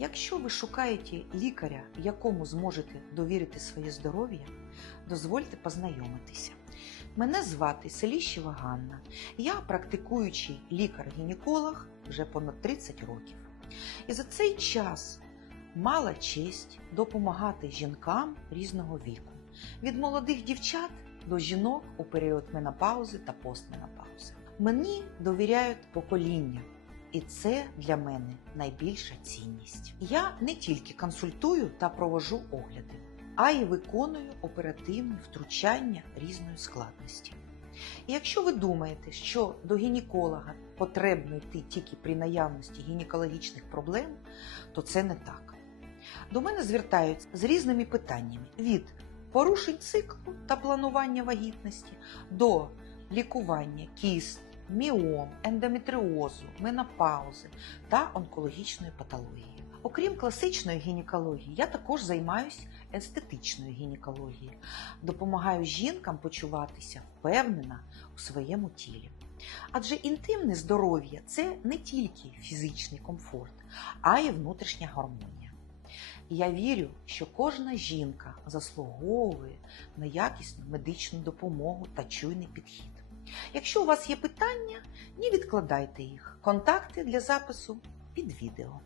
Якщо ви шукаєте лікаря, якому зможете довірити своє здоров'я, дозвольте познайомитися. Мене звати Селіщева Ганна. Я практикуючий лікар-гінеколог вже понад 30 років. І за цей час мала честь допомагати жінкам різного віку, від молодих дівчат до жінок у період менопаузи та постменопаузи. Мені довіряють покоління, і це для мене найбільша цінність. Я не тільки консультую та провожу огляди, а й виконую оперативні втручання різної складності. І якщо ви думаєте, що до гінеколога потрібно йти тільки при наявності гінекологічних проблем, то це не так. До мене звертаються з різними питаннями від порушень циклу та планування вагітності до лікування кіст, міом, ендометріозу, менопаузи та онкологічної патології. Окрім класичної гінекології, я також займаюся естетичною гінекологією, допомагаю жінкам почуватися впевнено у своєму тілі. Адже інтимне здоров'я це не тільки фізичний комфорт, а й внутрішня гармонія. Я вірю, що кожна жінка заслуговує на якісну медичну допомогу та чуйний підхід. Якщо у вас є питання, не відкладайте їх. Контакти для запису під відео.